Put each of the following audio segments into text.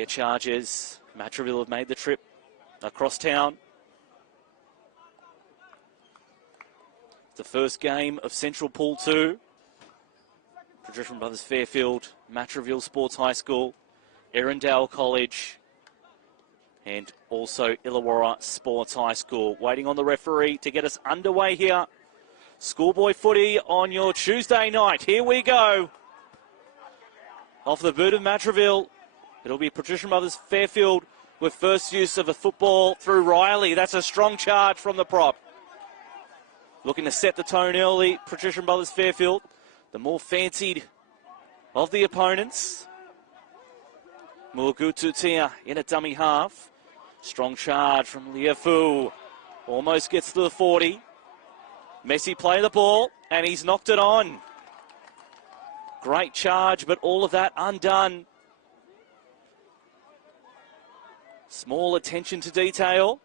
Their charges. Matraville have made the trip across town. The first game of Central Pool 2. Patrician Brothers Fairfield, Matraville Sports High School, Erindale College, and also Illawarra Sports High School. Waiting on the referee to get us underway here. Schoolboy footy on your Tuesday night. Here we go. Off the boot of Matraville. It'll be Patrician Brothers Fairfield with first use of a football through Riley. That's a strong charge from the prop. Looking to set the tone early, Patrician Brothers Fairfield, the more fancied of the opponents. Mugututia in a dummy half. Strong charge from Liafu. Almost gets to the 40. Messi play the ball, and he's knocked it on. Great charge, but all of that undone. Small attention to detail.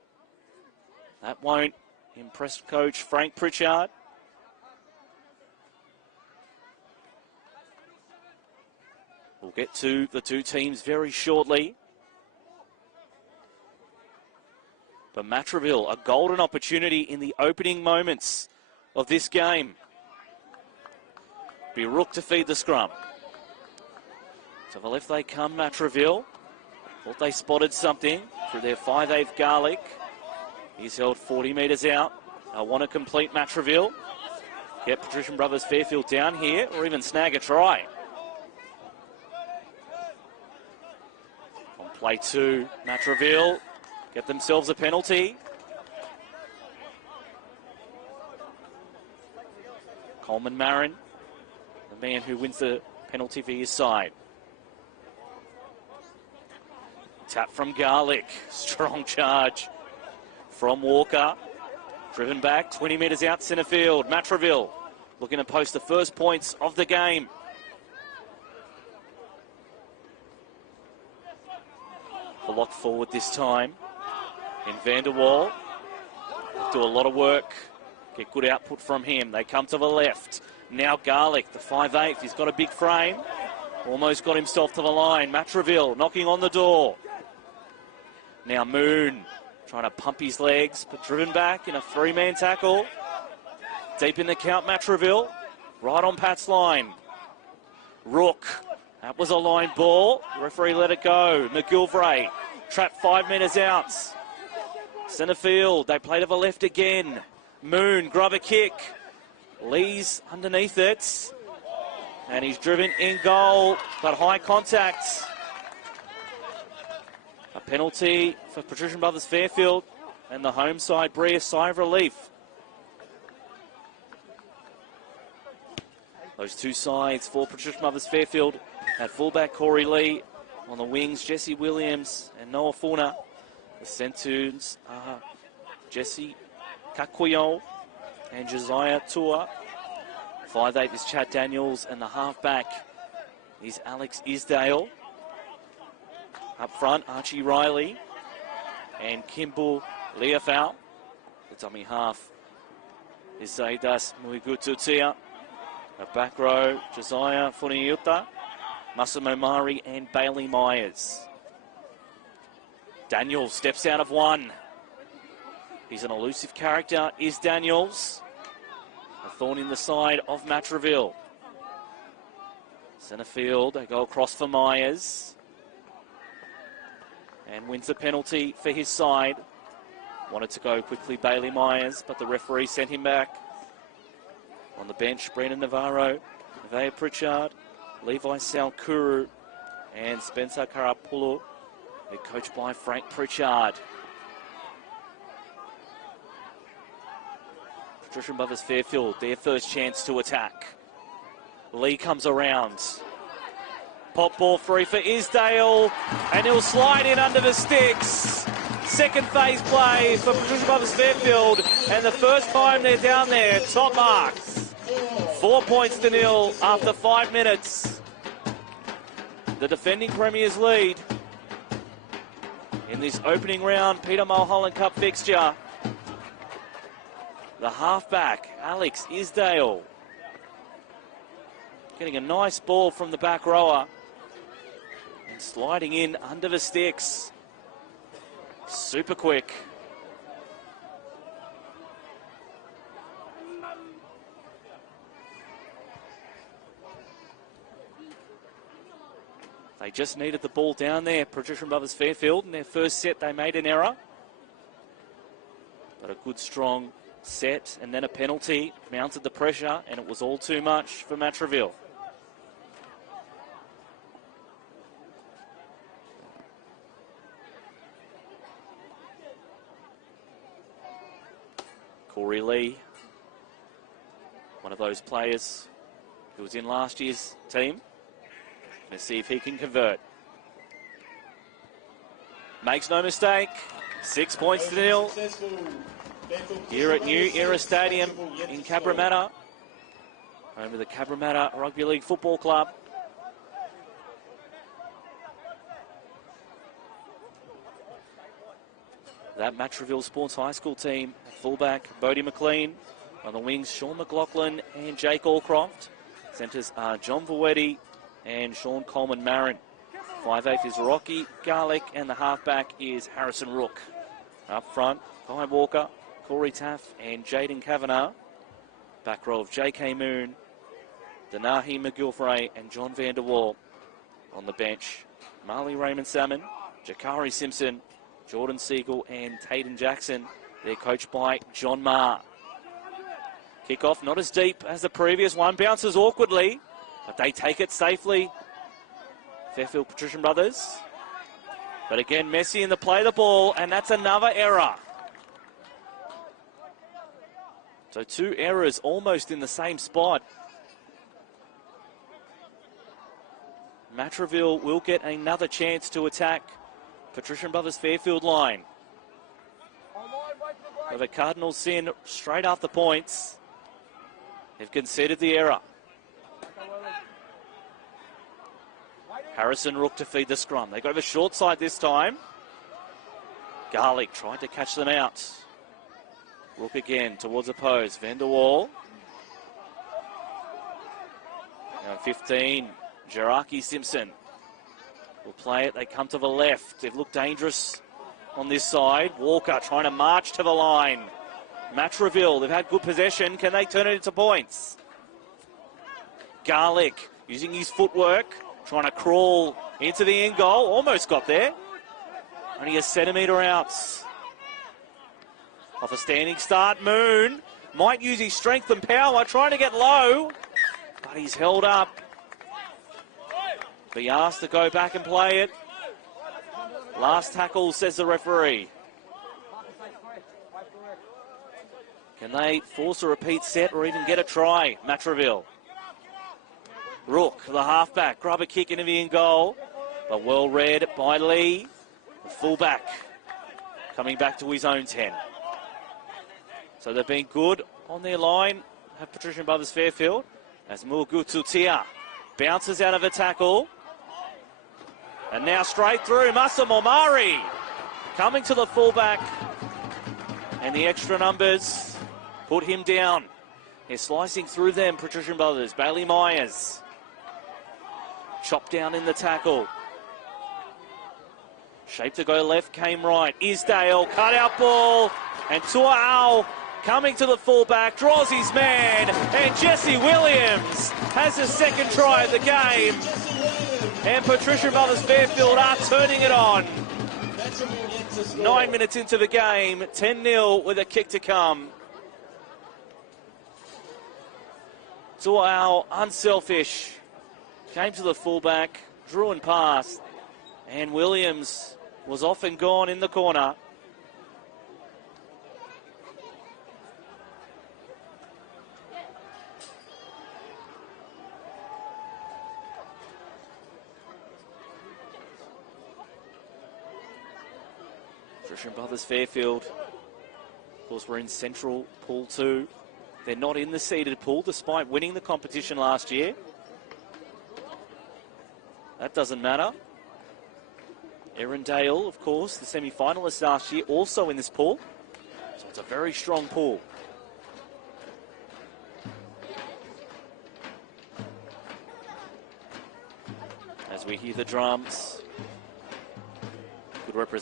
That won't impress coach Frank Pritchard. We'll get to the two teams very shortly. But Matraville, a golden opportunity in the opening moments of this game. Be Rook to feed the scrum. To the left they come, Matraville. Thought they spotted something through their 5/8 Garlic. He's held 40 metres out. I want to complete Matraville. Get Patrician Brothers Fairfield down here, or even snag a try. On play 2, Matraville get themselves a penalty. Coleman Marin, the man who wins the penalty for his side. Tap from Garlic. Strong charge from Walker. Driven back, 20 metres out centre field. Matraville looking to post the first points of the game. A lock forward this time. In Vanderwall. Do a lot of work. Get good output from him. They come to the left. Now Garlic, the 5/8. He's got a big frame. Almost got himself to the line. Matraville knocking on the door. Now Moon trying to pump his legs, but driven back in a 3-man tackle. Deep in the count, Matraville. Right on Pat's line. Rook. That was a line ball. The referee let it go. McGilvray trapped 5 metres out. Centre field. They play to the left again. Moon, grab a kick. Lee's underneath it. And he's driven in goal, but high contact. A penalty for Patrician Brothers Fairfield, and the home side breathe a sigh of relief. Those two sides for Patrician Brothers Fairfield at fullback Corey Lee, on the wings Jesse Williams and Noah Funa. The centres are Jesse Kakuyo and Josiah Tua. 5/8 is Chad Daniels, and the halfback is Alex Isdale. Up front, Archie Riley and Kimball Leafau. The dummy half is Zaidas Muigututia. A back row, Josiah Funiuta, Massimo Mari and Bailey Myers. Daniels steps out of one. He's an elusive character, is Daniels. A thorn in the side of Matraville. Centre field, they go across for Myers. And wins the penalty for his side. Wanted to go quickly, Bailey Myers, but the referee sent him back. On the bench, Brandon Navarro, Nevaeh Pritchard, Levi Salkuru, and Spencer Karapulu. They're coached by Frank Pritchard. Patrician Brothers Fairfield, their first chance to attack. Lee comes around. Pop ball free for Isdale, and he'll slide in under the sticks. Second phase play for Patrician Brothers Fairfield, and the first time they're down there, top marks. 4 points to nil after 5 minutes. The defending premiers lead in this opening round Peter Mulholland Cup fixture. The halfback, Alex Isdale, getting a nice ball from the back rower. and sliding in under the sticks. Super quick. They just needed the ball down there, Patrician Brothers Fairfield. In their first set, they made an error. But a good, strong set, and then a penalty. Mounted the pressure, and it was all too much for Matraville. Corey Lee, one of those players who was in last year's team. Let's see if he can convert. Makes no mistake. 6 points to nil. Here at New Era Stadium in Cabramatta. Home of the Cabramatta Rugby League Football Club. That Matraville Sports High School team, fullback Bodie McLean. On the wings, Sean McLaughlin and Jake Allcroft. Centres are John Verwetti and Sean Coleman-Marin. 5'8" is Rocky Garlick, and the halfback is Harrison Rook. Up front, Guy Walker, Corey Taff, and Jaden Kavanagh. Back row of J.K. Moon, Denahi McGilfray, and John Vander Waal. On the bench, Marley Raymond Salmon, Jakari Simpson, Jordan Siegel, and Tayden Jackson. They're coached by John Marr. Kickoff not as deep as the previous one. Bounces awkwardly, but they take it safely. Fairfield Patrician Brothers. But again, Messi in the play the ball, and that's another error. So 2 errors almost in the same spot. Matraville will get another chance to attack Patrician Brothers Fairfield line. But the Cardinals sin straight after points. They've conceded the error. Harrison Rook to feed the scrum. They go the short side this time. Garlick tried to catch them out. Rook again towards the pose. Vander Waal. Now 15, Jaraki Simpson will play it. They come to the left. They've looked dangerous on this side. Walker trying to march to the line. Matraville, they've had good possession. Can they turn it into points? Garlick using his footwork, trying to crawl into the end goal. Almost got there. Only a centimetre out. Off a standing start, Moon might use his strength and power, trying to get low, but he's held up. Be asked to go back and play it. Last tackle, says the referee. Can they force a repeat set or even get a try? Matraville. Rook, the halfback, grab a kick into the end goal, but well read by Lee. The fullback coming back to his own 10. So they've been good on their line, have Patrician Brothers Fairfield, as Mugu Tutia bounces out of a tackle. And now straight through, Masa Momari coming to the fullback. And the extra numbers put him down. They're slicing through them, Patrician Brothers. Bailey Myers. Chopped down in the tackle. Shape to go left, came right. Isdale, cut out ball. And Tua'au coming to the fullback, draws his man. And Jesse Williams has his second try of the game. And Patrician Brothers Fairfield are turning it on. 9 minutes into the game, 10-0 with a kick to come. Tua'au, unselfish, came to the fullback, drew and passed, and Williams was off and gone in the corner. Patrician Brothers Fairfield, of course, we're in Central Pool 2. They're not in the seeded pool despite winning the competition last year. That doesn't matter. Erindale, of course, the semi-finalists last year, also in this pool. So it's a very strong pool. As we hear the drums. Good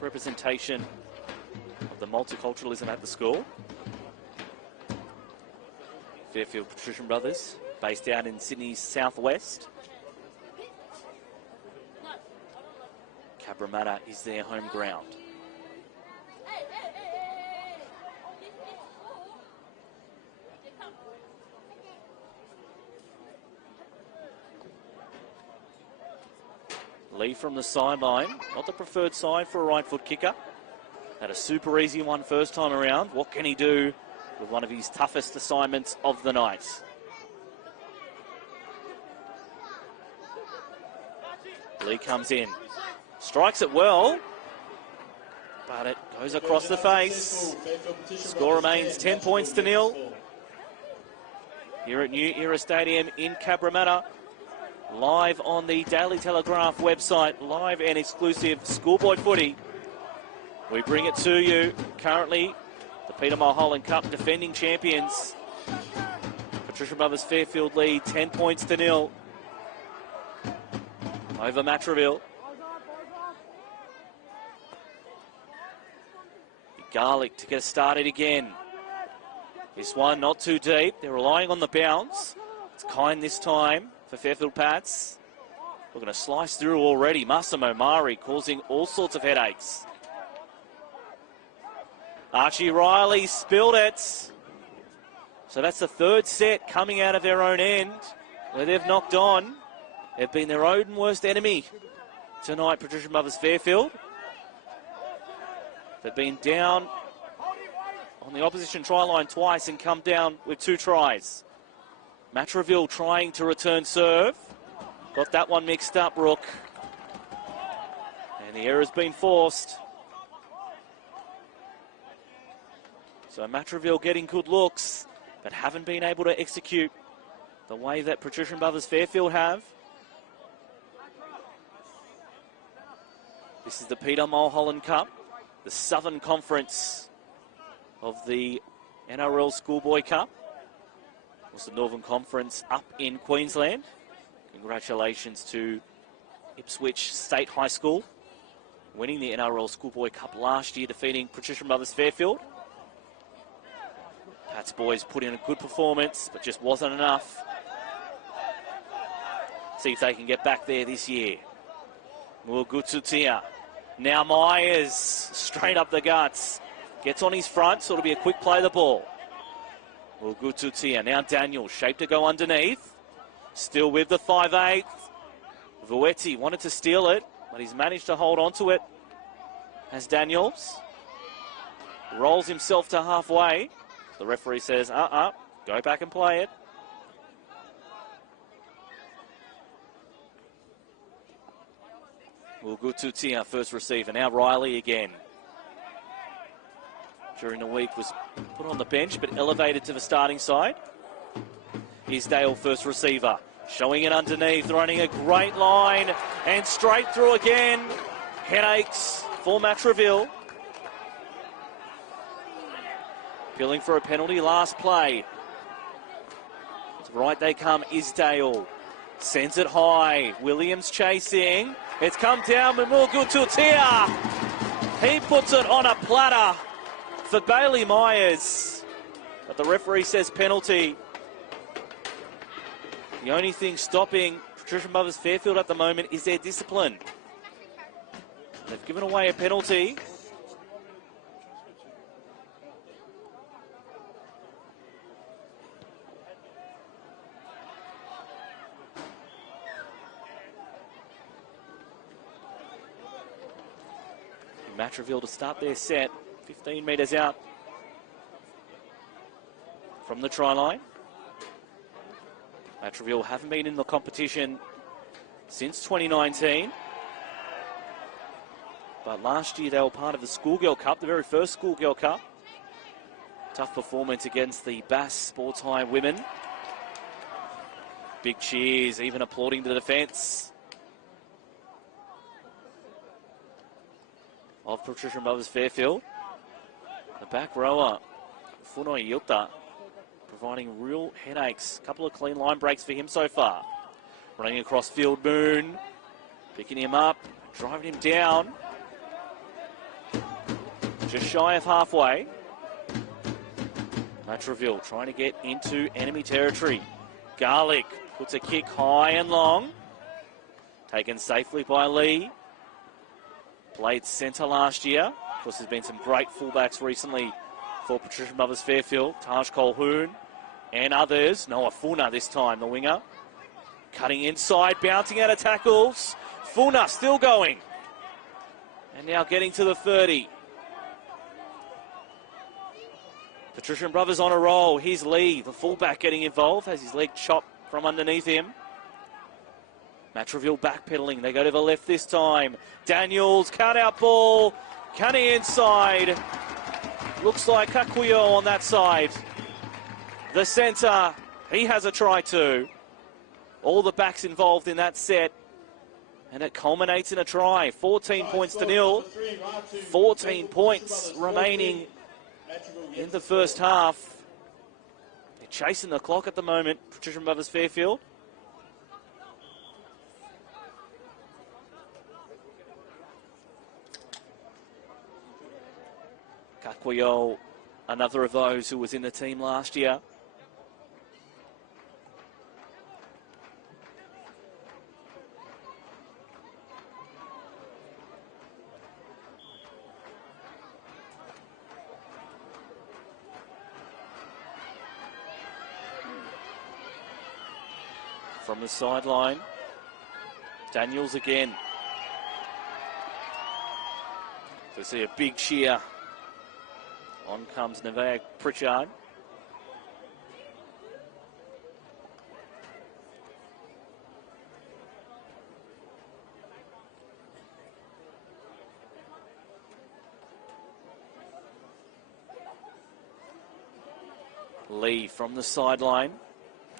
representation of the multiculturalism at the school. Fairfield Patrician Brothers, based out in Sydney's southwest. Cabramatta is their home ground. Lee from the sideline, not the preferred side for a right foot kicker. Had a super easy one first time around. What can he do with one of his toughest assignments of the night? Lee comes in, strikes it well, but it goes across the face. Score remains 10 points to 0. Here at New Era Stadium in Cabramatta. Live on the Daily Telegraph website, live and exclusive Schoolboy footy. We bring it to you. Currently, the Peter Mulholland Cup defending champions. Patrician Brothers Fairfield lead 10 points to 0 over Matraville. Garlic to get started again. This one not too deep. They're relying on the bounce. It's kind this time for Fairfield Pats. We're going to slice through already. Massimo Mari causing all sorts of headaches. Archie Riley spilled it. So that's the third set coming out of their own end where they've knocked on. They've been their own worst enemy tonight, Patrician Brothers Fairfield. They've been down on the opposition try line twice and come down with 2 tries. Matraville trying to return serve. Got that one mixed up, Rook. And the error's been forced. So Matraville getting good looks, but haven't been able to execute the way that Patrician Brothers Fairfield have. This is the Peter Mulholland Cup, the Southern Conference of the NRL Schoolboy Cup. Was the Northern Conference up in Queensland. Congratulations to Ipswich State High School, winning the NRL Schoolboy Cup last year, defeating Patrician Brothers Fairfield. Pats boys put in a good performance, but just wasn't enough. See if they can get back there this year. Mugututia. Now Myers, straight up the guts. Gets on his front, so it'll be a quick play of the ball. Mugututia. Now Daniel, shape to go underneath. Still with the 5'8". Vuetti wanted to steal it, but he's managed to hold on to it. As Daniels rolls himself to halfway. The referee says, go back and play it. Mugututia, first receiver. Now Riley again. During the week was put on the bench, but elevated to the starting side. Here's Dale, first receiver. Showing it underneath, running a great line, and straight through again. Headaches for Matraville. Appealing for a penalty, last play. To the right they come, Isdale. Sends it high. Williams chasing. It's come down with Mugututia. He puts it on a platter for Bailey Myers. But the referee says penalty. The only thing stopping Patrician Brothers Fairfield at the moment is their discipline. They've given away a penalty. Matraville to start their set, 15 metres out from the try line. Matraville haven't been in the competition since 2019. But last year they were part of the Schoolgirl Cup, the very first Schoolgirl Cup. Tough performance against the Bass Sports High women. Big cheers, even applauding the defence of Patrician Brothers Fairfield. The back rower, Funoi Yilta, providing real headaches. A couple of clean line breaks for him so far. Running across field, Moon. Picking him up. driving him down. Just shy of halfway. Matraville trying to get into enemy territory. Garlic puts a kick high and long. Taken safely by Lee. Played centre last year. Of course, there's been some great fullbacks recently for Patrician Brothers Fairfield. Taj Colhoun and others. Noah Funa this time, the winger. Cutting inside, bouncing out of tackles. Funa still going. And now getting to the 30. Patrician Brothers on a roll. Here's Lee, the fullback, getting involved. Has his leg chopped from underneath him. Matraville backpedaling. They go to the left this time. Daniels, cut out ball. Cunny inside. Looks like Kakuyo on that side. The centre, he has a try too. All the backs involved in that set. And it culminates in a try. 14 points to nil. 14 points remaining in the first half. They're chasing the clock at the moment, Patrician Brothers Fairfield. Kakuyo, another of those who was in the team last year. From the sideline, Daniels again. So see a big cheer. On comes Nevea Pritchard. Lee from the sideline.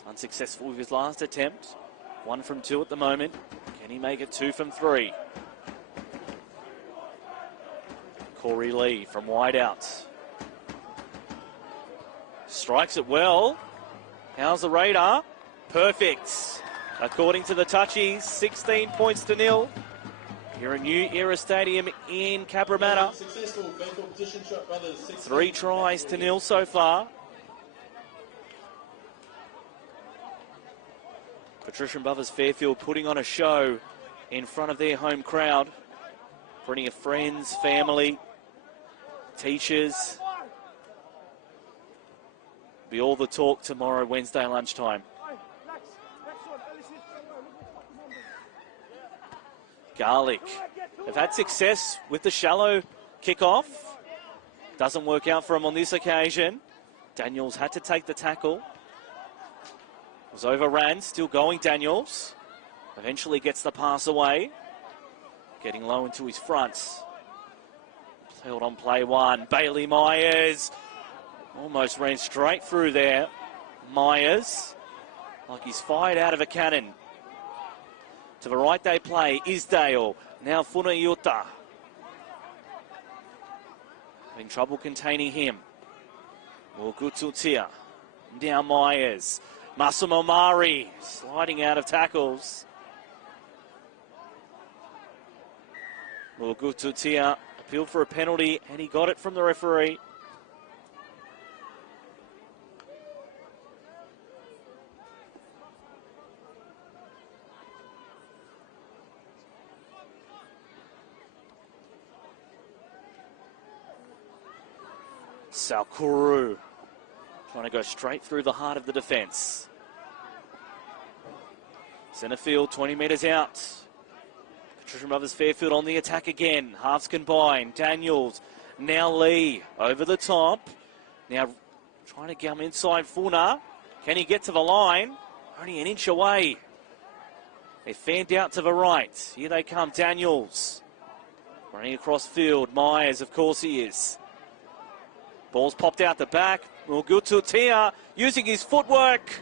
Unsuccessful with his last attempt. 1 from 2 at the moment. Can he make it 2 from 3? Corey Lee from wide out. Strikes it well. How's the radar? Perfect. According to the touchies, 16 points to nil. Here at New Era Stadium in Cabramatta. 3 tries to nil so far. Patrician Brothers Fairfield putting on a show in front of their home crowd. Plenty of friends, family, teachers. Be all the talk tomorrow, Wednesday lunchtime. Garlic have had success with the shallow kickoff. Doesn't work out for him on this occasion. Daniels had to take the tackle. Was overran, still going Daniels. Eventually gets the pass away. Getting low into his front. Held on play 1. Bailey Myers. Almost ran straight through there. Myers. Like he's fired out of a cannon. To the right they play. Isdale. Now Funayuta. Having trouble containing him. Mugututia. Now Myers. Massimo Mari sliding out of tackles. Mugututia appealed for a penalty and he got it from the referee. Salkuru trying to go straight through the heart of the defence. Centre field, 20 metres out. Patrician Brothers Fairfield on the attack again. Halves combined. Daniels, now Lee over the top. Now trying to come inside Funa. Can he get to the line? Only an inch away. They fanned out to the right. Here they come, Daniels. Running across field. Myers, of course he is. Ball's popped out the back. Mugututia using his footwork.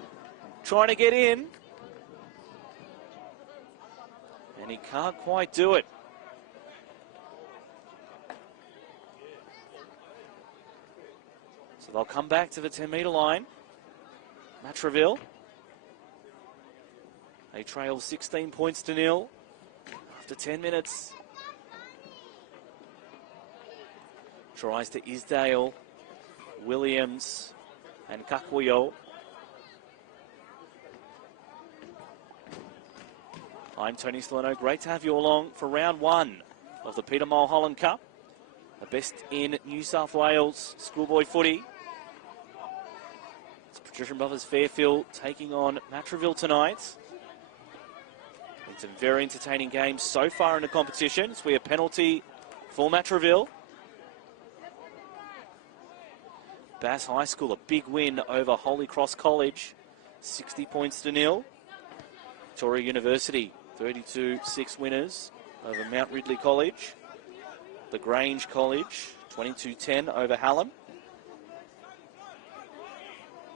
Trying to get in. And he can't quite do it. So they'll come back to the 10-metre line. Matraville. They trail 16 points to nil after 10 minutes Tries to Isdale, Williams, and Kakuyo. I'm Tony Steleno. Great to have you along for round one of the Peter Mulholland Cup. The best in New South Wales schoolboy footy. It's Patrician Brothers Fairfield taking on Matraville tonight. Been some very entertaining games so far in the competition. It's a penalty for Matraville. Bass High School, a big win over Holy Cross College, 60 points to nil. Victoria University, 32-6 winners over Mount Ridley College. The Grange College, 22-10 over Hallam.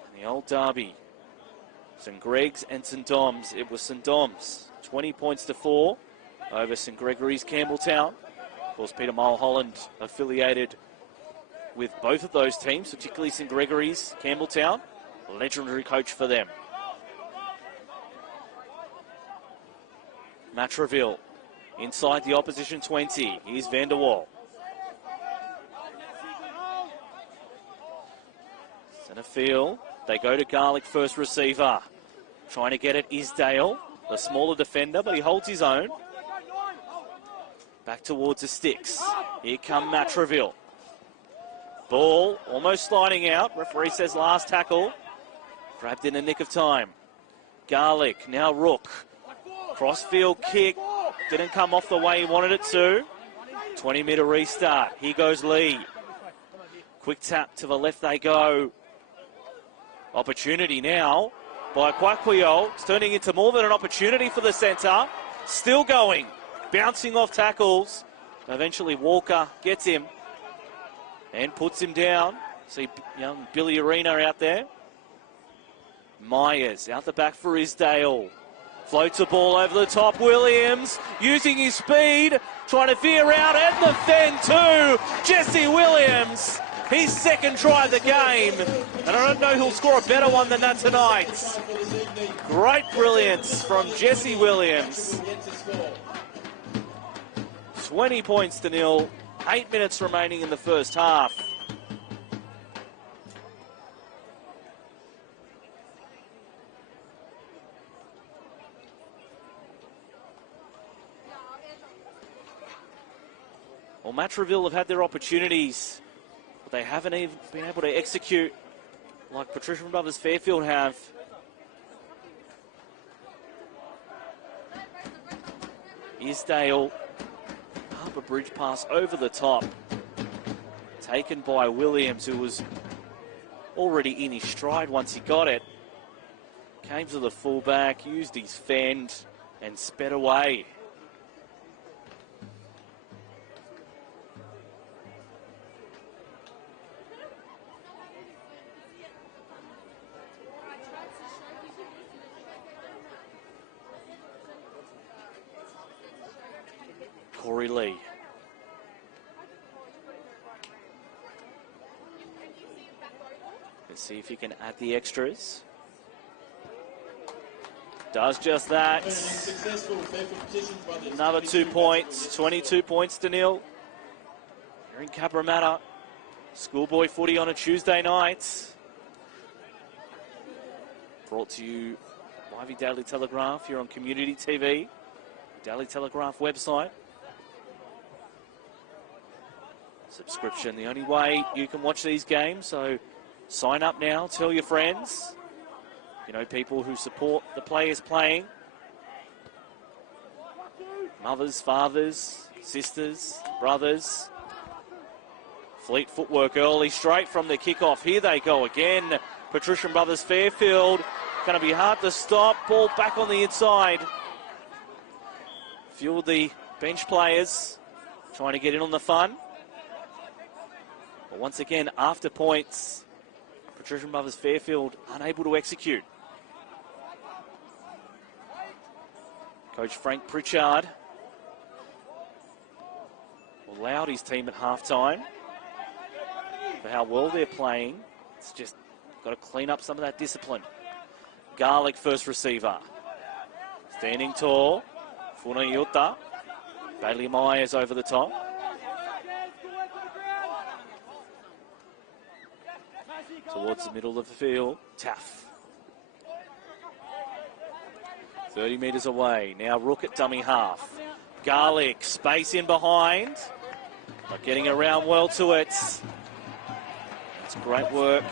And the old derby, St Greg's and St Dom's. It was St Dom's, 20 points to 4 over St Gregory's Campbelltown. Of course, Peter Mulholland affiliated with both of those teams, particularly St Gregory's Campbelltown. A legendary coach for them. Matraville inside the opposition 20. Here's Van der Waal. Centre field. They go to Garlick, first receiver. Trying to get it is Dale, the smaller defender, but he holds his own. Back towards the sticks. Here come Matraville. Ball almost sliding out. Referee says last tackle. Grabbed in the nick of time. Garlick, now Rook. Crossfield kick. Didn't come off the way he wanted it to. 20-metre restart. Here goes Lee. Quick tap to the left they go. Opportunity now by Kwakwio. It's turning into more than an opportunity for the centre. Still going. Bouncing off tackles. Eventually Walker gets him and puts him down. See young Billy Arena out there. Myers out the back for Isdale. Floats the ball over the top. Williams using his speed. Trying to veer out and the fend too. Jesse Williams. His second try of the game. And I don't know who'll score a better one than that tonight. Great brilliance from Jesse Williams. 20 points to nil. 8 minutes remaining in the first half. Well, Matraville have had their opportunities, but they haven't even been able to execute like Patrician Brothers Fairfield have. Isdale. Up a bridge pass over the top. Taken by Williams, who was already in his stride once he got it. Came to the fullback, used his fend, and sped away. Corey Lee. Let's see if he can add the extras. Does just that. Another 2 points. 22 points to nil. Here in Cabramatta. Schoolboy footy on a Tuesday night. Brought to you by the Daily Telegraph here on Community TV. Daily Telegraph website. Subscription, the only way you can watch these games, so sign up now, tell your friends, you know, people who support the players playing, mothers, fathers, sisters, brothers. Fleet footwork early, straight from the kickoff. Here they go again. Patrician Brothers Fairfield, going to be hard to stop. Ball back on the inside. Few of the bench players trying to get in on the fun. But once again, after points, Patrician Brothers Fairfield unable to execute. Coach Frank Pritchard allowed his team at halftime for how well they're playing. It's just got to clean up some of that discipline. Garlick, first receiver. Standing tall. Funa Yutta. Bailey Myers over the top. towards the middle of the field. Taff. 30 metres away. Now Rook at dummy half. Garlic, space in behind. But getting around well to it. It's great work.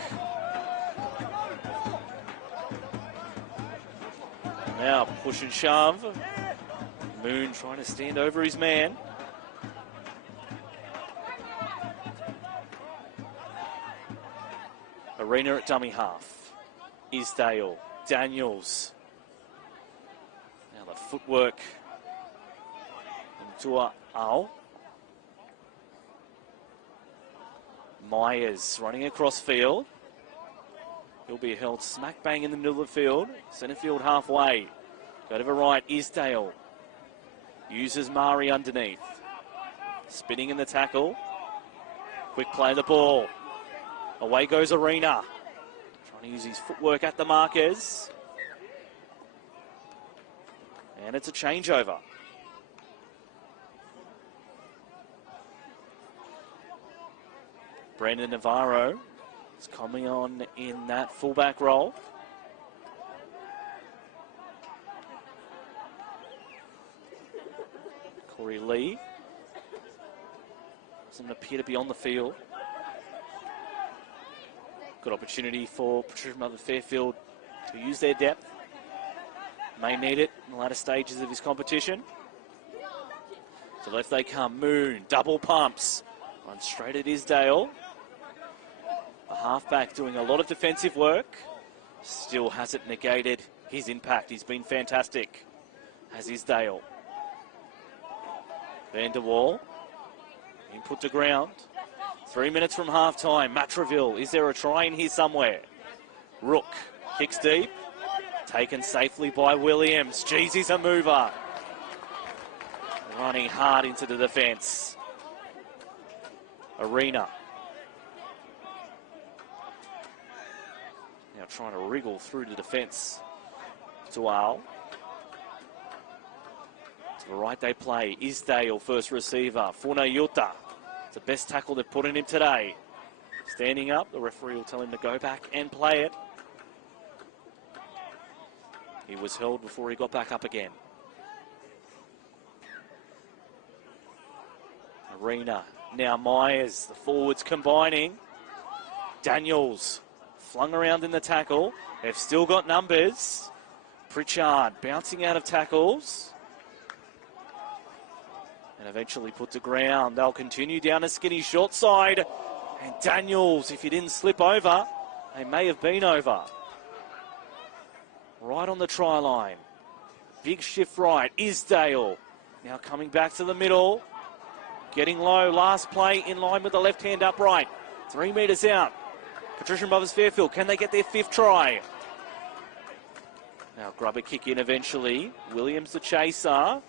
Now push and shove. Moon trying to stand over his man. Arena at dummy half. Isdale, Daniels. Now the footwork into Al. Myers running across field. He'll be held smack bang in the middle of the field. Centre field halfway. Go to the right, Isdale. Uses Mari underneath. Spinning in the tackle. Quick play of the ball. Away goes Arena. Trying to use his footwork at the markers. And it's a changeover. Brandon Navarro is coming on in that fullback role. Corey Lee doesn't appear to be on the field. Good opportunity for Patrician Mother Fairfield to use their depth. May need it in the latter stages of his competition. To left they come. Moon, double pumps. Run straight at Isdale. The halfback doing a lot of defensive work. Still hasn't negated his impact. He's been fantastic. As Isdale. Van der Waal. Input to ground. 3 minutes from half-time. Matraville. Is there a try in here somewhere? Rook. Kicks deep. Taken safely by Williams. Geez, he's a mover. Running hard into the defence. Arena. Now trying to wriggle through the defence. To Al. To the right they play. Isdale, first receiver. Funa Yuta. It's the best tackle they've put in him today. Standing up, the referee will tell him to go back and play it. He was held before he got back up again. Arena. Now Myers, the forwards combining. Daniels flung around in the tackle. They've still got numbers. Pritchard bouncing out of tackles. And eventually put to ground. They'll continue down a skinny short side. And Daniels, if he didn't slip over, they may have been over. Right on the try line. Big shift right. Isdale now coming back to the middle. Getting low. Last play in line with the left hand upright. 3 metres out. Patrician Brothers Fairfield. Can they get their fifth try? Now grub a kick in eventually. Williams the chaser.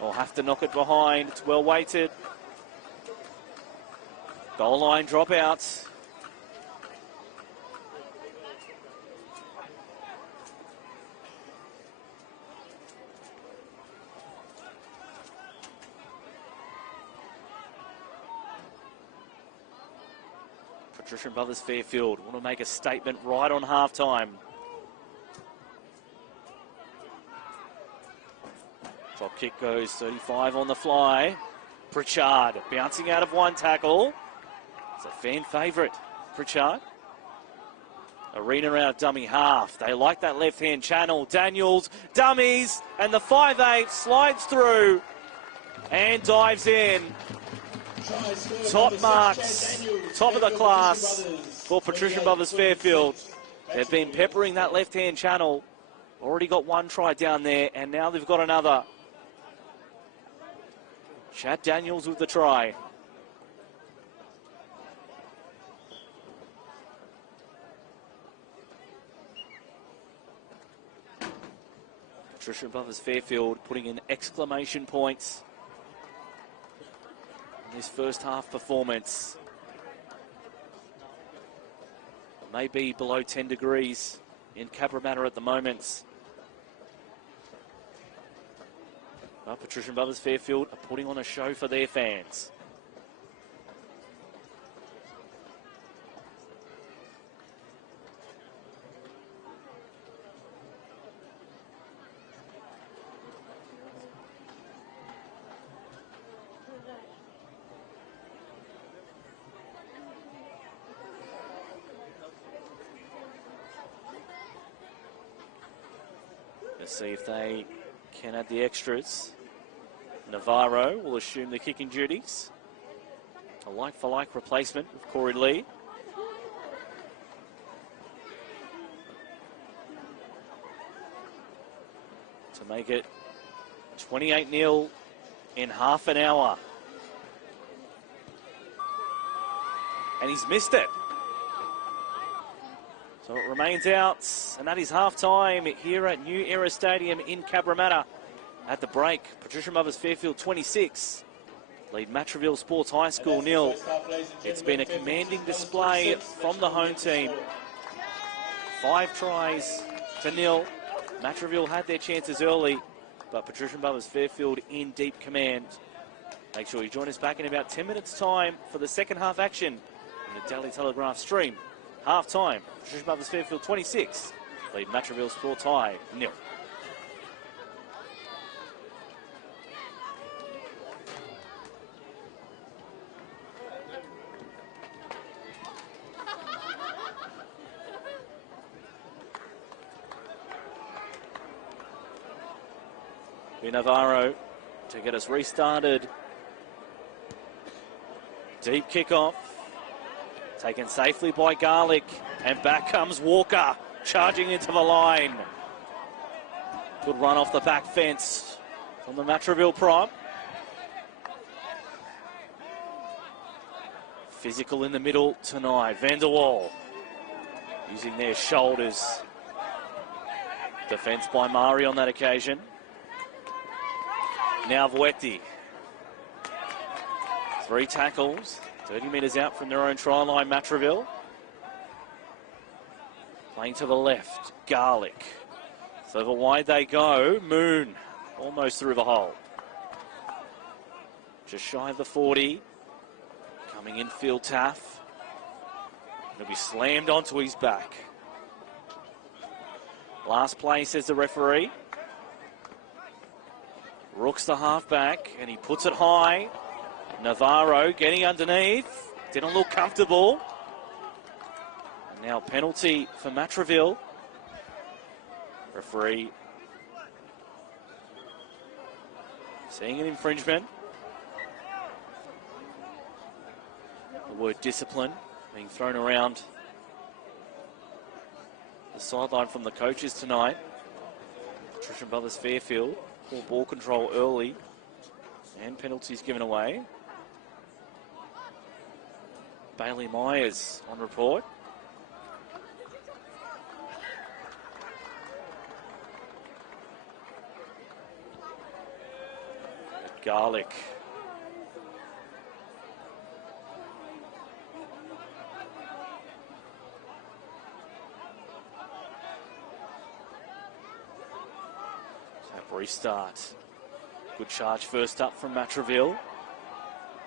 Will have to knock it behind. It's well weighted. Goal line dropouts. Patrician Brothers Fairfield want to make a statement right on halftime. Top kick goes 35 on the fly. Pritchard bouncing out of one tackle. It's a fan favourite, Pritchard. Arena out of dummy half. They like that left-hand channel. Daniels, dummies, and the 5'8" slides through and dives in. Top marks, top of the class for Patrician Brothers Fairfield. They've been peppering that left-hand channel. Already got one try down there, and now they've got another. Chad Daniels with the try. Patrician Brothers Fairfield putting in exclamation points in this first half performance. It may be below 10 degrees in Cabramatta at the moment. But Patrician Brothers Fairfield are putting on a show for their fans. We'll see if they can add the extras. Navarro will assume the kicking duties. A like-for-like replacement of Corey Lee. To make it 28-0 in half an hour. And he's missed it. So it remains out, and that is half-time here at New Era Stadium in Cabramatta. At the break, Patrician Mothers Fairfield 26, lead Matraville Sports High School 0. It's been a commanding display from the home team. 5 tries to 0. Matraville had their chances early, but Patrician Mothers Fairfield in deep command. Make sure you join us back in about 10 minutes' time for the second half action in the Daily Telegraph stream. Half-time, Patrician Mothers Fairfield 26, lead Matraville Sports High 0. Navarro to get us restarted. Deep kickoff. Taken safely by Garlick. And back comes Walker, charging into the line. Good run off the back fence from the Matraville prop. Physical in the middle tonight. Vanderwall using their shoulders. Defense by Mari on that occasion. Now Vuetti. 3 tackles, 30 metres out from their own try line, Matraville. Playing to the left, Garlick. Further wide they go, Moon almost through the hole. Just shy of the 40. Coming infield, Taff. He'll be slammed onto his back. Last play, says the referee. Rook's the halfback, and he puts it high. Navarro getting underneath. Didn't look comfortable. And now penalty for Matraville. Referee seeing an infringement. The word discipline being thrown around the sideline from the coaches tonight. Patrician Brothers Fairfield. Poor ball control early and penalties given away. Bailey Myers on report. Garlick. Restart. Good charge first up from Matraville.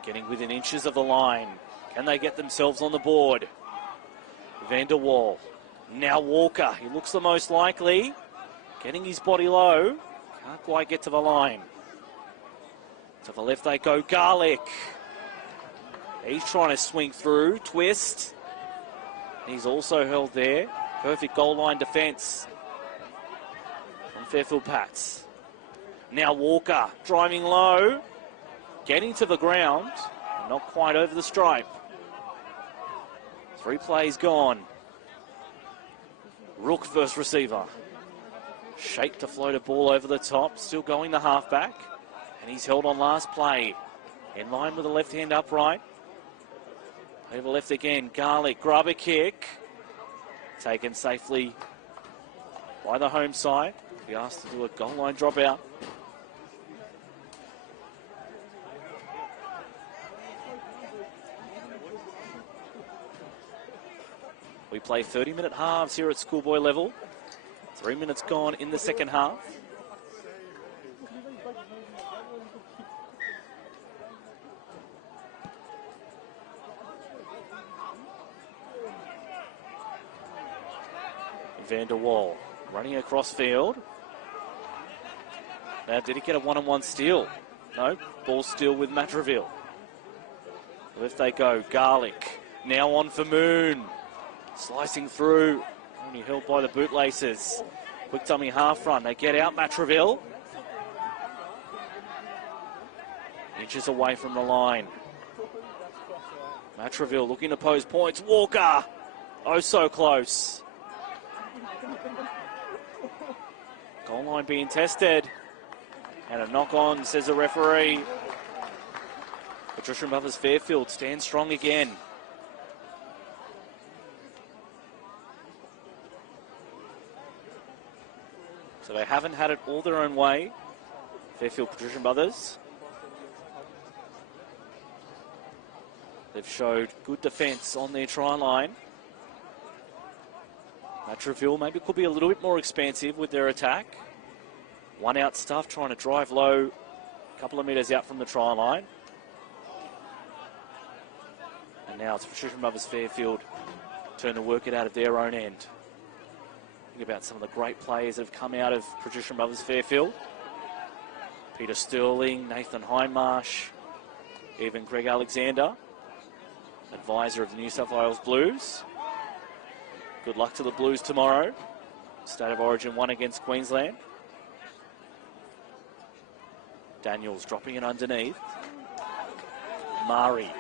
Getting within inches of the line. Can they get themselves on the board? Vanderwall. Now Walker. He looks the most likely. Getting his body low. Can't quite get to the line. To the left they go. Garlick. He's trying to swing through. Twist. He's also held there. Perfect goal line defence from Fairfield Pats. Now Walker driving low, getting to the ground, not quite over the stripe. 3 plays gone. Rook first receiver. Shape to float a ball over the top, still going the halfback, and he's held on last play. In line with the left hand upright. Over left again, Garlick, grab a kick. Taken safely by the home side. Be asked to do a goal line dropout. We play 30-minute halves here at schoolboy level. 3 minutes gone in the second half. Vanderwall running across field. Now, did he get a one-on-one steal? No, ball still with Matraville. Left they go, Garlick. Now on for Moon. Slicing through, only held by the bootlaces. Quick dummy half run. They get out Matraville. Inches away from the line. Matraville looking to pose points. Walker. Oh, so close. Goal line being tested. And a knock on, says the referee. Patrician Brothers Fairfield stands strong again. So they haven't had it all their own way. Fairfield Patrician Brothers. They've showed good defence on their try line. Matraville maybe could be a little bit more expansive with their attack. One out stuff, trying to drive low, a couple of metres out from the try line. And now it's Patrician Brothers Fairfield turn to work it out of their own end. Think about some of the great players that have come out of Patrician Brothers Fairfield. Peter Sterling, Nathan Hindmarsh, even Greg Alexander, advisor of the New South Wales Blues. Good luck to the Blues tomorrow. State of Origin 1 against Queensland. Daniels dropping it underneath. Mari,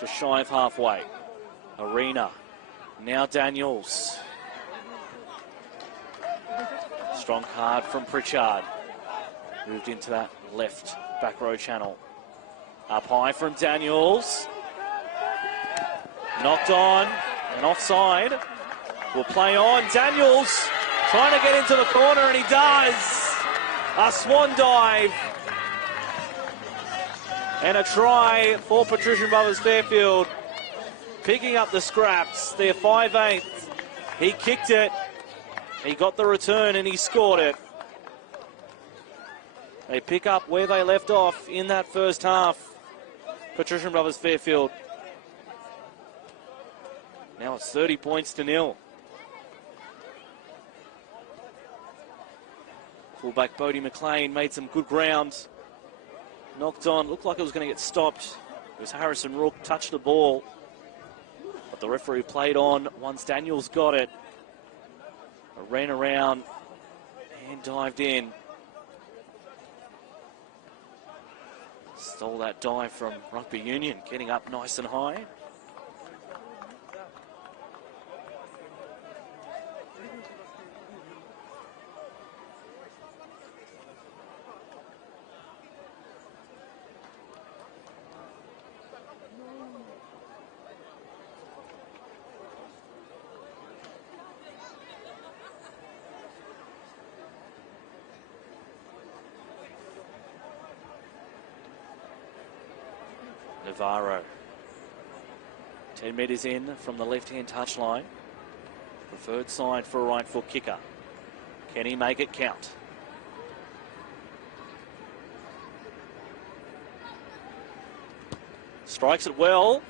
just shy of halfway. Arena, now Daniels. Strong card from Pritchard. Moved into that left back row channel. Up high from Daniels. Knocked on and offside. Will play on. Daniels trying to get into the corner, and he does. A swan dive. And a try for Patrician Brothers Fairfield. Picking up the scraps. They're 5/8. He kicked it. He got the return and he scored it. They pick up where they left off in that first half. Patrician Brothers Fairfield. Now it's 30 points to 0. Fullback Bodie McLean made some good ground. Knocked on, looked like it was going to get stopped. It was Harrison Rook, touched the ball. But the referee played on once Daniels got it. Ran around and dived in. Stole that dive from Rugby Union, getting up nice and high. Navarro, 10 metres in from the left-hand touchline. Preferred side for a right foot kicker. Can he make it count? Strikes it well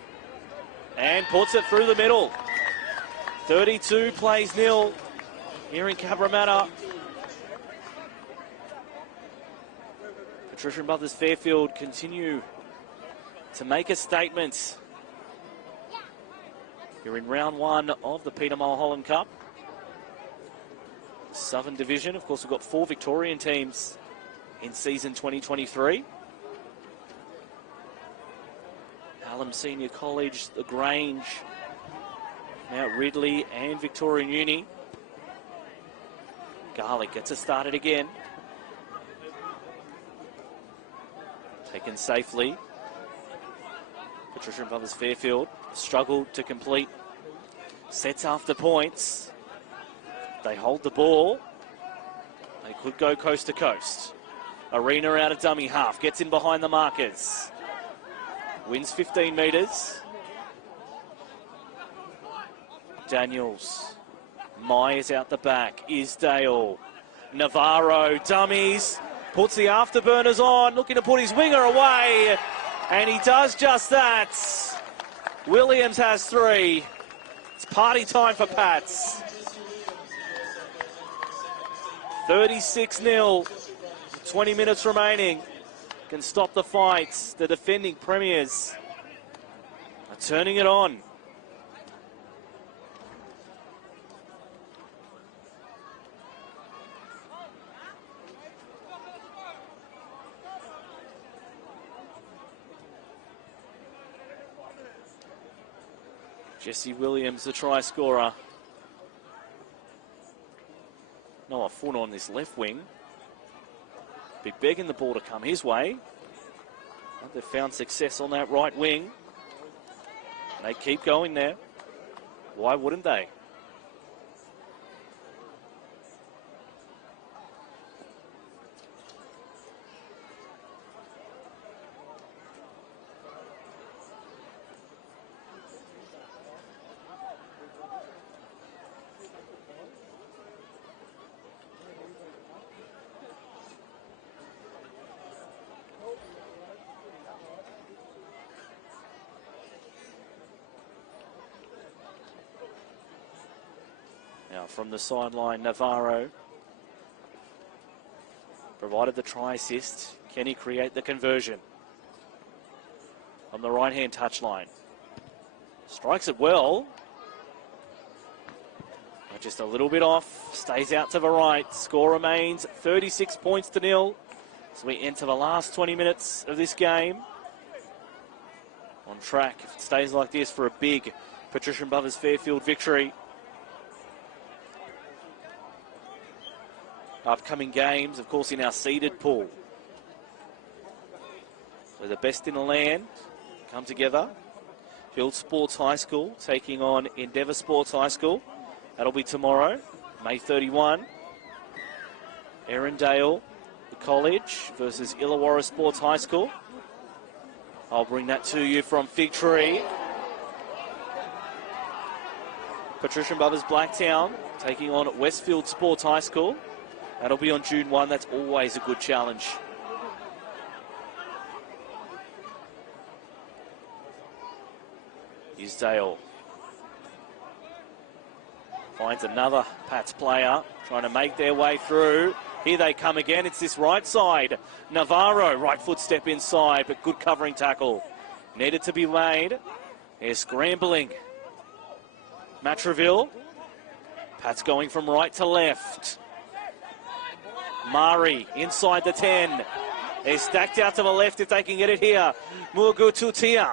and puts it through the middle. 32 plays 0 here in Cabramatta. Patrician Brothers Fairfield continue to make a statement. You're in round 1 of the Peter Mulholland Cup. Southern Division, of course, we've got 4 Victorian teams in season 2023. Hallam Senior College, the Grange, Mount Ridley and Victorian Uni. Garlick gets it started again. Taken safely. Patrician Brothers Fairfield struggled to complete sets after points. They hold the ball. They could go coast to coast. Arena out of dummy half. Gets in behind the markers. Wins 15 metres. Daniels. Myers out the back. Isdale. Navarro. Dummies. Puts the afterburners on. Looking to put his winger away. And he does just that. Williams has 3. It's party time for Pats. 36-0. 20 minutes remaining. Can stop the fights. The defending premiers are turning it on. Jesse Williams, the try scorer. Noah Fun on this left wing. Be begging the ball to come his way. But they've found success on that right wing. They keep going there. Why wouldn't they? Now from the sideline, Navarro provided the try assist. Can he create the conversion? On the right-hand touchline. Strikes it well. But just a little bit off. Stays out to the right. Score remains 36 points to 0. So we enter the last 20 minutes of this game. On track, if it stays like this, for a big Patrician Brothers Fairfield victory. Upcoming games, of course, in our seeded pool. So the best in the land come together. Field Sports High School taking on Endeavour Sports High School. That'll be tomorrow, May 31. Erindale, the college, versus Illawarra Sports High School. I'll bring that to you from Fig Tree. Patrician Brothers Blacktown taking on Westfield Sports High School. That'll be on June 1. That's always a good challenge. Isdale finds another Pats player trying to make their way through. Here they come again. It's this right side. Navarro, right foot step inside, but good covering tackle. Needed to be made. They're scrambling. Matraville. Pats going from right to left. Mari inside the 10. They're stacked out to the left if they can get it here. Mugututia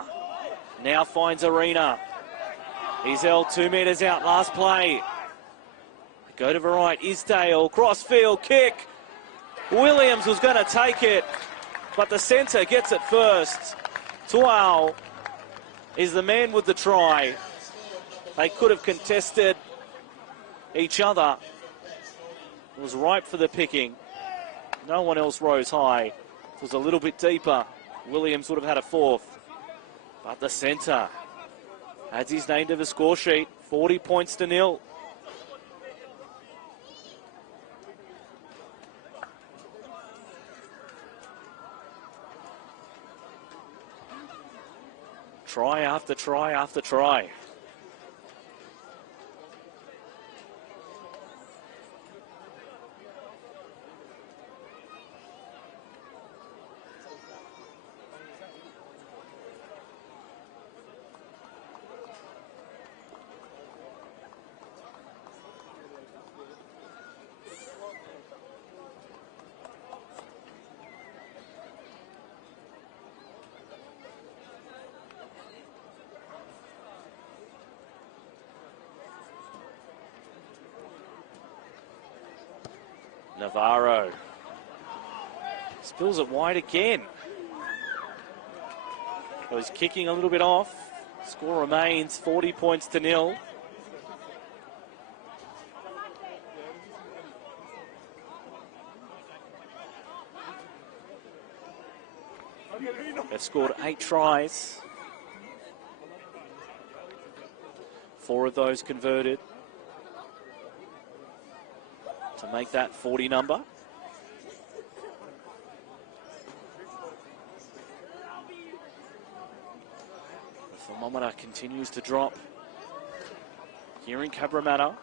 now finds Arena. He's held 2 metres out, last play. Go to the right, Isdale, crossfield kick. Williams was going to take it, but the centre gets it first. Tuau is the man with the try. They could have contested each other. It was ripe for the picking. No one else rose high. It was a little bit deeper. Williams would have had a fourth. But the centre adds his name to the score sheet. 40 points to 0. Try after try after try. Navarro spills it wide again. So he's kicking a little bit off. Score remains 40 points to 0. They've scored 8 tries. 4 of those converted to make that 40 number. The thermometer continues to drop here in Cabramatta.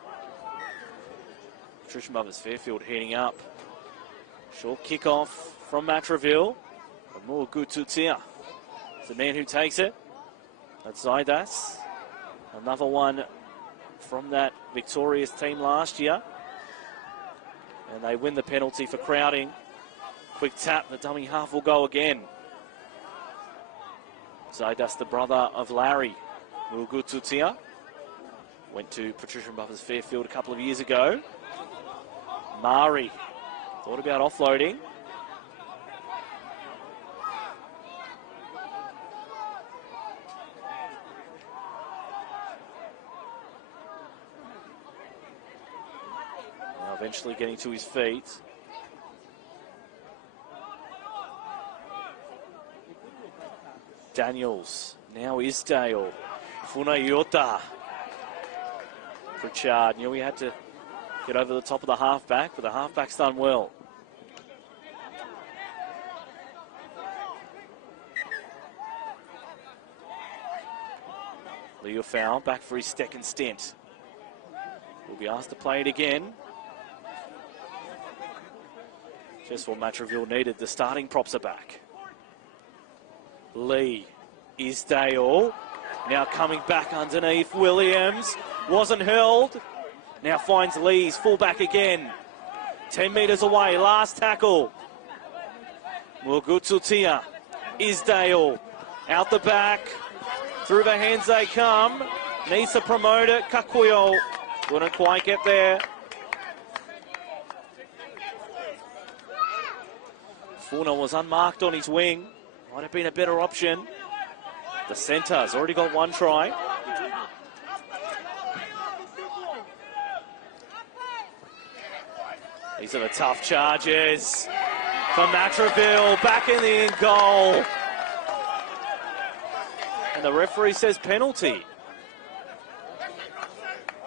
Patrician Brothers Fairfield heading up. Short kickoff from Matraville. More Gututia. It's the man who takes it. That's Zaidas. Another one from that victorious team last year. And they win the penalty for crowding. Quick tap, the dummy half will go again. Zaidas, the brother of Larry. Mugututia Went to Patrician Brothers Fairfield a couple of years ago. Mari thought about offloading. Now eventually getting to his feet. Daniels, now Isdale, Funayota. Pritchard knew he had to get over the top of the halfback, but the halfback's done well. Leo Fowl back for his second stint. Will be asked to play it again. Just what Matraville needed, the starting props are back. Lee, Isdale, now coming back underneath. Williams wasn't held. Now finds Lee's fullback again. 10 metres away, last tackle. Mugutsutia, Isdale, out the back. Through the hands they come. Needs to promote it. Kakuyo couldn't quite get there. Funa was unmarked on his wing. Might have been a better option. The centre's already got one try. These are the tough charges for Matraville. Back in the end goal. And the referee says penalty.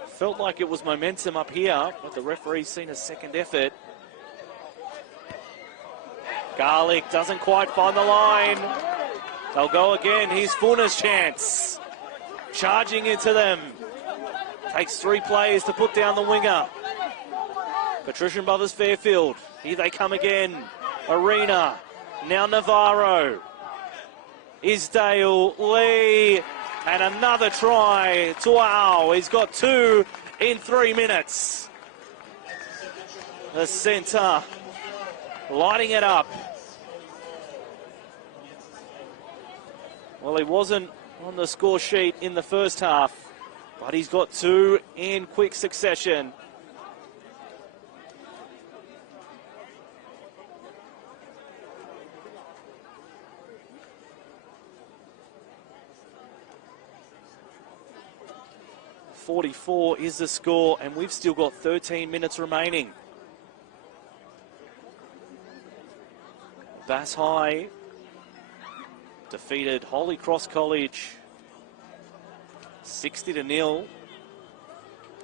Felt like it was momentum up here, but the referee's seen a second effort. Garlic doesn't quite find the line. They'll go again. Here's Funa's chance. Charging into them. Takes 3 players to put down the winger. Patrician Brothers Fairfield. Here they come again. Arena. Now Navarro. Isdale, Lee. And another try. Wow, he's got 2 in 3 minutes. The centre lighting it up. Well, he wasn't on the score sheet in the first half, but he's got 2 in quick succession. .44 is the score, and we've still got 13 minutes remaining. Bass High defeated Holy Cross College 60-0,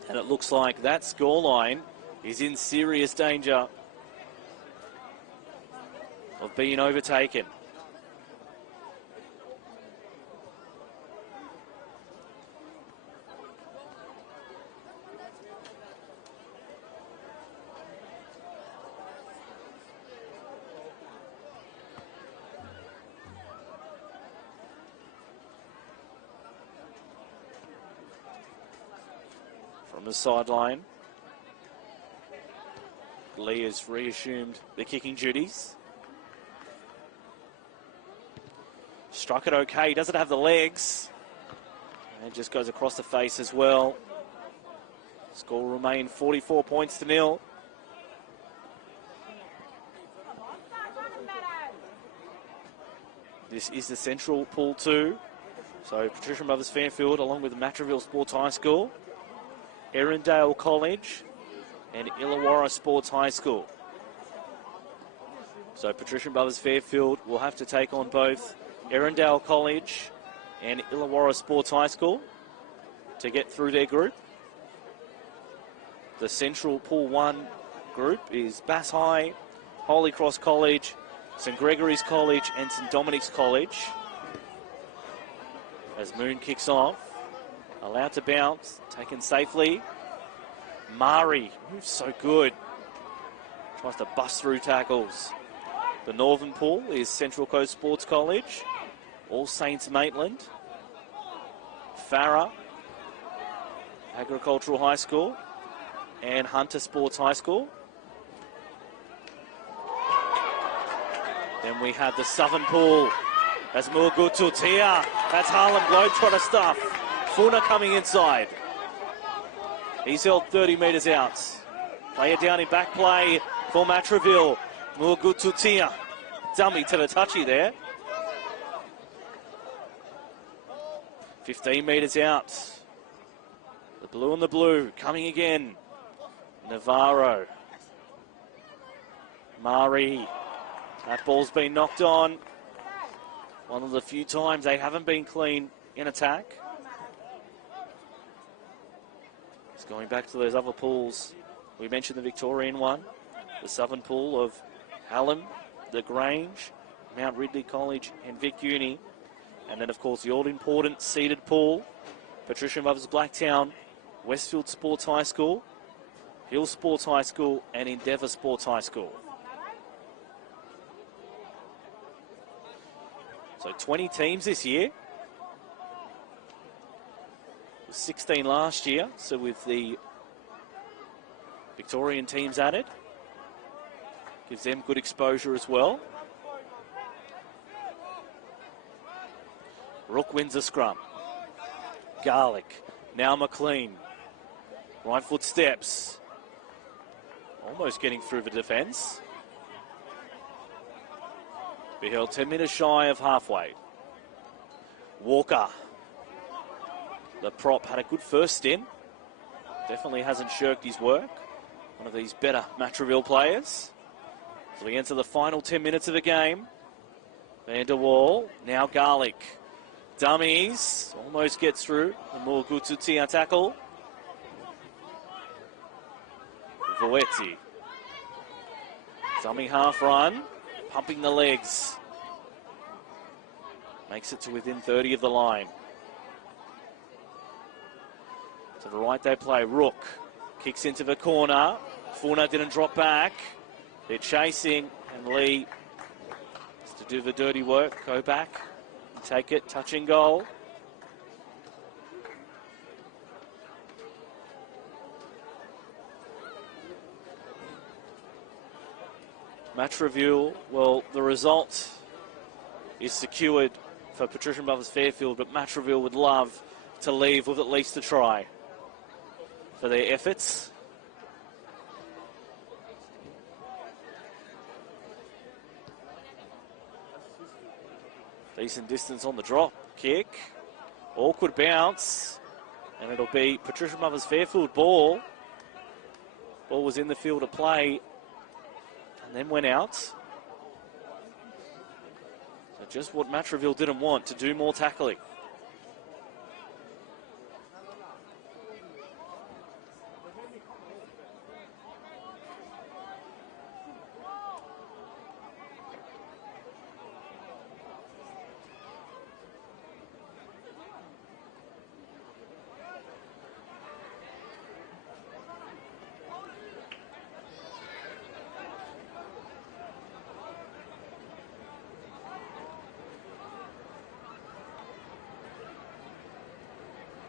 and it looks like that scoreline is in serious danger of being overtaken. From the sideline, Lee has reassumed the kicking duties. Struck it okay, doesn't have the legs. And just goes across the face as well. Score will remain 44 points to 0. This is the Central Pool 2. So Patrician Brothers Fairfield along with Matraville Sports High School, Erindale College and Illawarra Sports High School. So Patrician Brothers Fairfield will have to take on both Erindale College and Illawarra Sports High School to get through their group. The Central Pool 1 group is Bass High, Holy Cross College, St Gregory's College and St Dominic's College. As Moon kicks off, allowed to bounce, taken safely. Mari moves so good. Tries to bust through tackles. The Northern Pool is Central Coast Sports College, All Saints Maitland, Farah Agricultural High School, and Hunter Sports High School. Then we have the Southern Pool as Mugututia. That's Harlem Globetrotter stuff. Funa coming inside. He's held 30 metres out. Play it down in back play for Matraville. Mugututia. Dummy to the touchy there. 15 metres out. The blue and the blue coming again. Navarro. Mari. That ball's been knocked on. One of the few times they haven't been clean in attack. It's going back to those other pools. We mentioned the Victorian one. The southern pool of Hallam, the Grange, Mount Ridley College and Vic Uni. And then, of course, the all-important seeded pool. Patrician Mothers Blacktown, Westfield Sports High School, Hill Sports High School and Endeavour Sports High School. So 20 teams this year. 16 last year, so with the Victorian teams added, gives them good exposure as well. Rook wins a scrum. Garlic, now McLean. Right foot steps. Almost getting through the defence. Be held 10 metres shy of halfway. Walker. The prop had a good first stint. Definitely hasn't shirked his work. One of these better Matraville players. So we enter the final 10 minutes of the game. Van der Waal, now Garlic. Dummies, almost gets through. The Mugututia tackle. Voetti. Dummy half run, pumping the legs. Makes it to within 30 of the line. To the right they play. Rook kicks into the corner. Funa didn't drop back. They're chasing, and Lee has to do the dirty work. Go back and take it. Touching goal. Matraville, well, the result is secured for Patrician Brothers Fairfield, but Matraville would love to leave with at least a try for their efforts. Decent distance on the drop kick. Awkward bounce. And it'll be Patrician Brothers Fairfield ball. Ball was in the field of play and then went out. So just what Matraville didn't want, to do more tackling.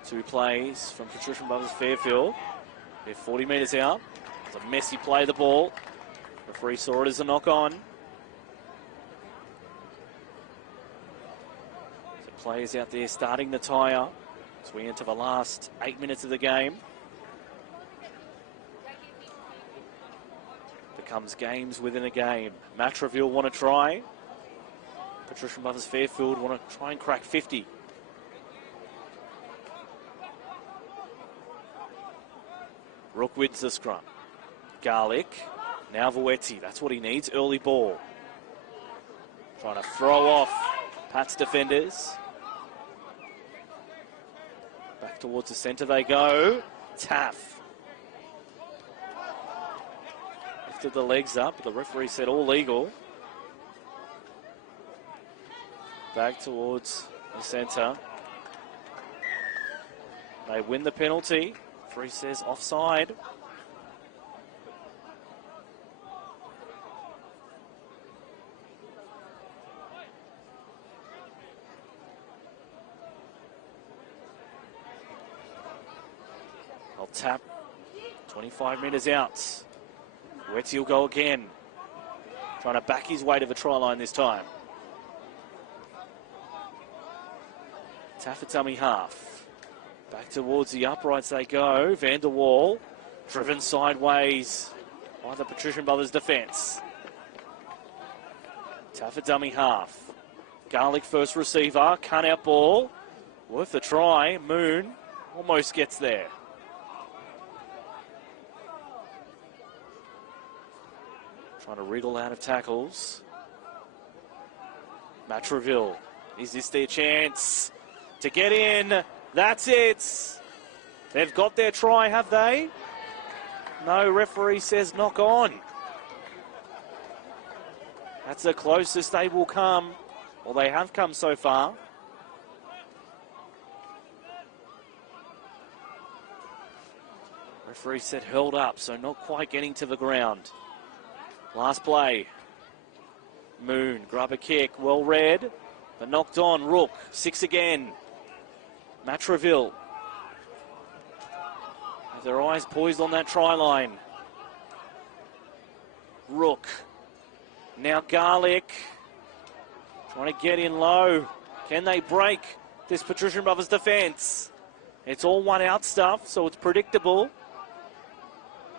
Two plays from Patrician Brothers Fairfield. They're 40 metres out. It's a messy play, the ball. The referee saw it as a knock on. So players out there starting the tyre as we enter the last 8 minutes of the game. Becomes games within a game. Matraville want to try. Patrician Brothers Fairfield want to try and crack 50. Rook wins the scrum. Garlic. Now Voetti. That's what he needs. Early ball. Trying to throw off Pat's defenders. Back towards the centre they go. Taff. Lifted the legs up. The referee said all legal. Back towards the centre. They win the penalty. Referee says offside. I'll tap. 25 metres out. Wetty will go again. Trying to back his way to the try line this time. Taff at dummy half. Back towards the uprights they go. Van der Waal driven sideways by the Patrician Brothers defence. Tough a dummy half. Garlic first receiver, cut out ball. Worth a try. Moon almost gets there. Trying to wriggle out of tackles. Matraville. Is this their chance to get in? That's it. They've got their try, have they? No, referee says knock on. That's the closest they will come, or they have come so far. Referee said held up, so not quite getting to the ground. Last play. Moon, grab a kick, well read, but knocked on. Rook, 6 again. Matraville. Have their eyes poised on that try line. Rook. Now Garlic. Trying to get in low. Can they break this Patrician Brothers defence? It's all one out stuff, so it's predictable.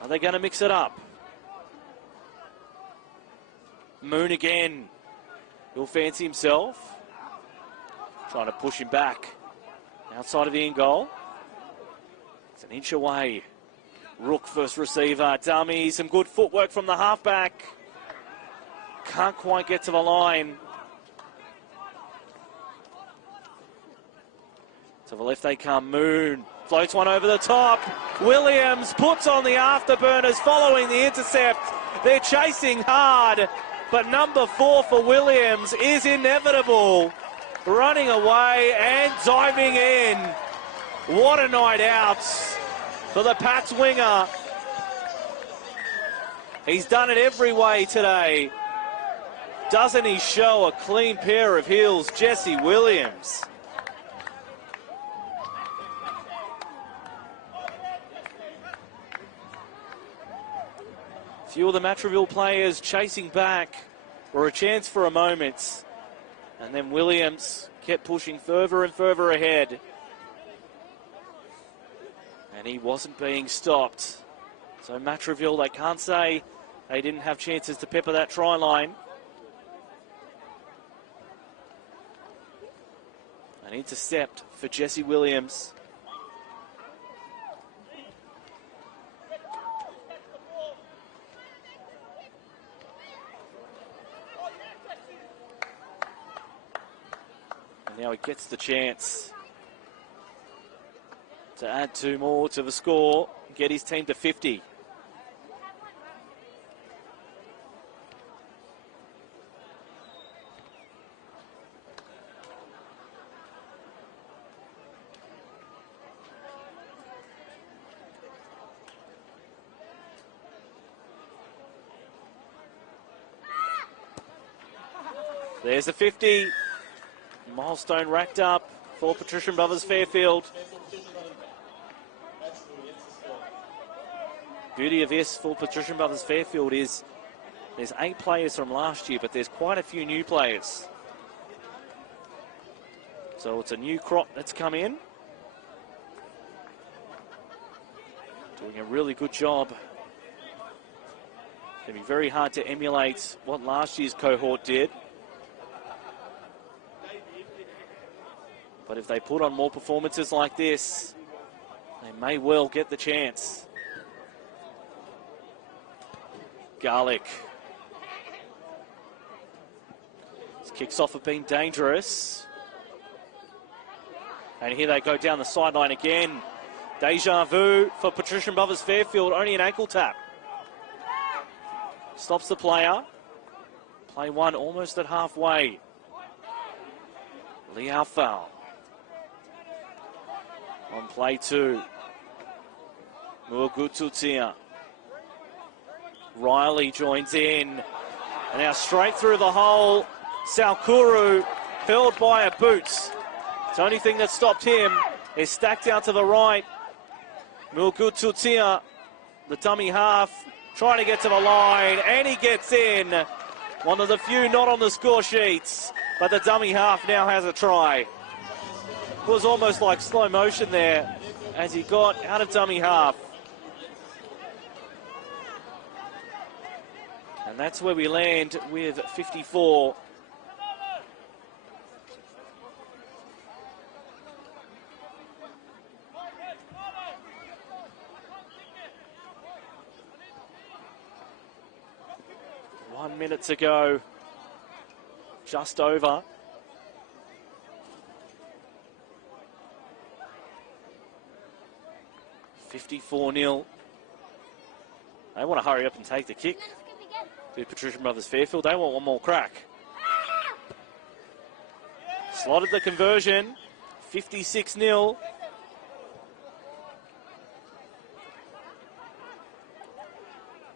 Are they going to mix it up? Moon again. He'll fancy himself. Trying to push him back. Outside of the in goal. It's an inch away. Rook first receiver. Dummy. Some good footwork from the halfback. Can't quite get to the line. To the left they come. Moon. Floats one over the top. Williams puts on the afterburners following the intercept. They're chasing hard. But number 4 for Williams is inevitable. Running away and diving in. What a night out for the Pats winger. He's done it every way today. Doesn't he show a clean pair of heels, Jesse Williams? Few of the Matraville players chasing back for a chance for a moment. And then Williams kept pushing further and further ahead. And he wasn't being stopped. So Matraville, they can't say they didn't have chances to pepper that try line. An intercept for Jesse Williams. Now he gets the chance to add 2 more to the score, get his team to 50. There's a 50. Milestone racked up for Patrician Brothers Fairfield. Beauty of this for Patrician Brothers Fairfield is there's 8 players from last year, but there's quite a few new players. So it's a new crop that's come in. Doing a really good job. It's going to be very hard to emulate what last year's cohort did. But if they put on more performances like this, they may well get the chance. Garlic. His kicks off have been dangerous. And here they go down the sideline again. Deja vu for Patrician Brothers Fairfield, only an ankle tap. Stops the player. Play 1 almost at halfway. Liao foul. On play 2, Muagututia. Riley joins in. And now straight through the hole. Salkuru held by a boot. The only thing that stopped him is stacked out to the right. Muagututia, the dummy half, trying to get to the line. And he gets in. One of the few not on the score sheets. But the dummy half now has a try. was almost like slow motion there as he got out of dummy half. And that's where we land with 54. One minute to go. Just over. $54-0. They want to hurry up and take the kick. The Patrician Brothers Fairfield, they want one more crack. Slotted the conversion. 56-0.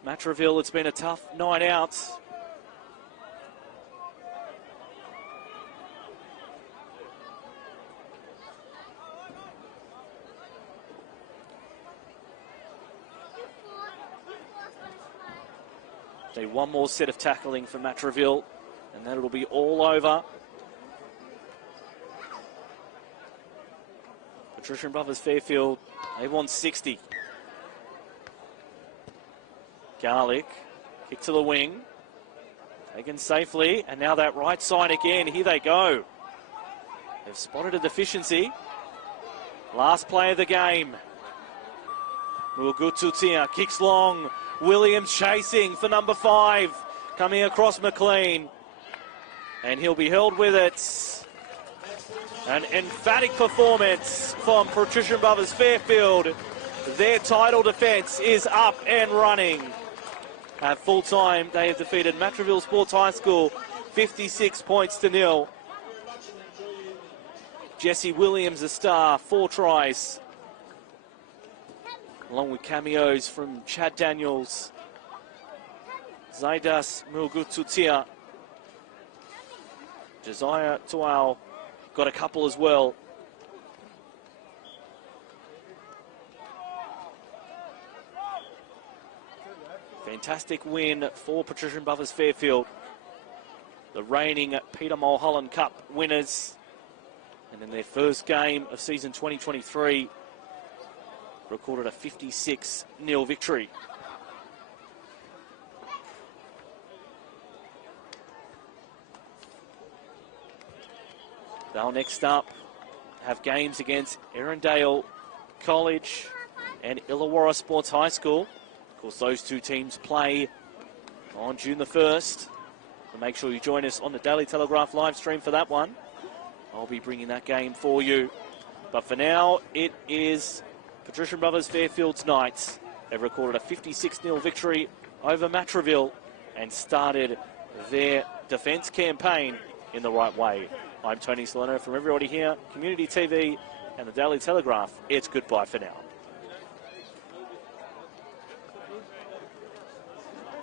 Matraville, it's been a tough night out. Need one more set of tackling for Matraville, and then it'll be all over. Patrician Brothers Fairfield, they want 60. Garlic, kick to the wing. Taken safely, and now that right side again. Here they go. They've spotted a deficiency. Last play of the game. Mugututia kicks long. Williams chasing for number 5. Coming across McLean. And he'll be held with it. An emphatic performance from Patrician Brothers Fairfield. Their title defence is up and running. At full time, they have defeated Matraville Sports High School 56 points to 0. Jesse Williams, a star, 4 tries. Along with cameos from Chad Daniels, Zaidas Mugututia, Josiah Tuau got a couple as well. Fantastic win for Patrician Brothers Fairfield. The reigning Peter Mulholland Cup winners. And in their first game of season 2023, recorded a 56-0 victory. They'll next up have games against Erindale College and Illawarra Sports High School. Of course, those two teams play on June the 1st. So make sure you join us on the Daily Telegraph live stream for that one. I'll be bringing that game for you. But for now, it is Patrician Brothers Fairfield's night. They've recorded a 56-0 victory over Matraville and started their defence campaign in the right way. I'm Tony Solano from everybody here, Community TV and the Daily Telegraph. It's goodbye for now.